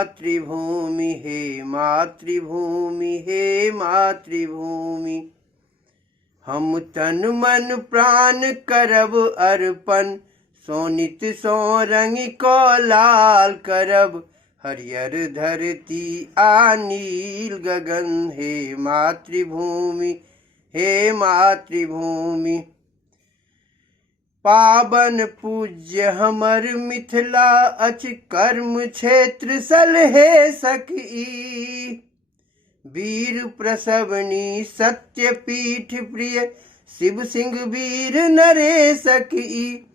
मातृभूमि हे मातृभूमि हे मातृभूमि। हम तन मन प्राण करब अर्पण, सोनित सोरंग को लाल करब। हरियर धरती आ नील गगन, हे मातृभूमि हे मातृभूमि। पावन पूज्य हमर मिथिला अच, कर्म क्षेत्र सलहे सकई। वीर प्रसवनी सत्य पीठ प्रिय, शिव सिंह वीर नरेश की।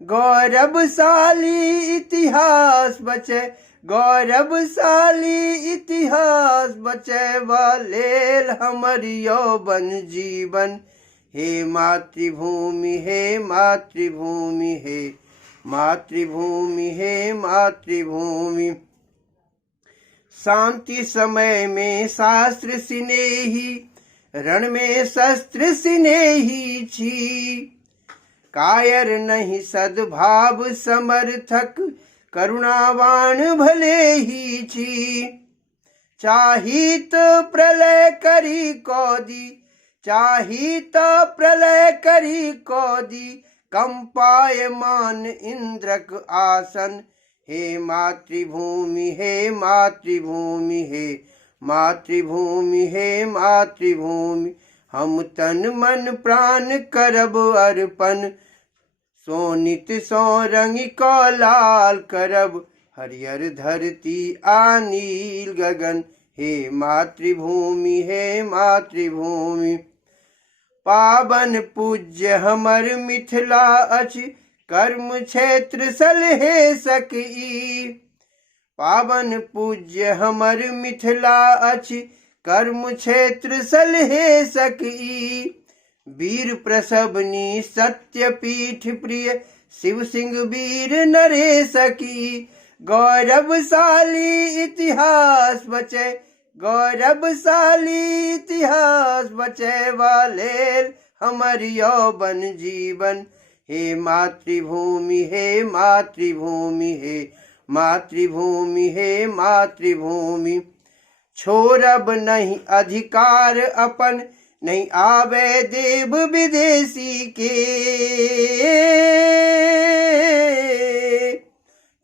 गौरवशाली इतिहास बचे, गौरवशाली इतिहास बचे वालेल हमर यौवन जीवन। हे मातृभूमि हे मातृभूमि हे मातृभूमि हे मातृभूमि। शांति समय में शास्त्र सिनेही, रण में शस्त्र सिनेही छी। कायर नहीं सद्भाव समर्थक, करुणावान भले ही छी। चाहित प्रलय करी कौदी, चाहित प्रलय करी कौदी। कंपायमान इंद्रक आसन, हे मातृभूमि हे मातृभूमि हे मातृभूमि हे मातृभूमि। हम तन मन प्राण करब अर्पण, सोनित सोरंग को लाल करब। हरियर धरती आ नील गगन, हे मातृभूमि हे मातृभूमि। पावन पूज्य हमर मिथिला अछि, कर्म क्षेत्र सलहे सकई। पावन पूज्य हमर मिथिला अछि, कर्म क्षेत्र सलहे सकई। वीर प्रसवनी सत्य पीठ प्रिय, शिव सिंह वीर नरेश की। गौरवशाली इतिहास बचे, गौरवशाली इतिहास बचे वालेल हमर यौवन जीवन। हे मातृभूमि हे मातृभूमि हे मातृभूमि हे मातृभूमि। छोड़ब नहीं अधिकार अपन, नहीं आवे देव विदेशी के।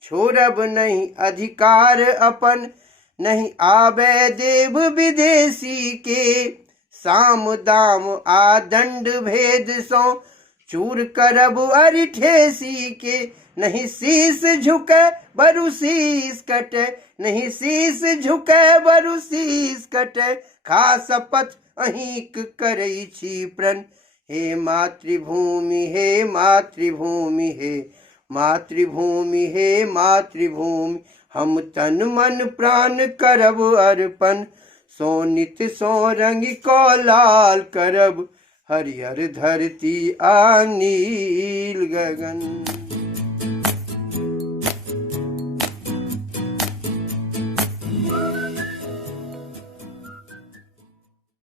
छोड़ब नहीं अधिकार अपन, नहीं आवे देव विदेशी के। साम दाम आ दंड भेद सो, चूर करब अरिठेसी के। नहीं शीस झुके बरु शीस कटे, नहीं शीस झुके बरु शीस कटे। खा शपथ अहिक करई छी प्रण, हे मातृभूमि हे मातृभूमि हे मातृभूमि हे मातृभूमि। हम तन मन प्राण करब अर्पण, सोनित सोरंग को लाल करब। हरियर धरती आ नील गगन।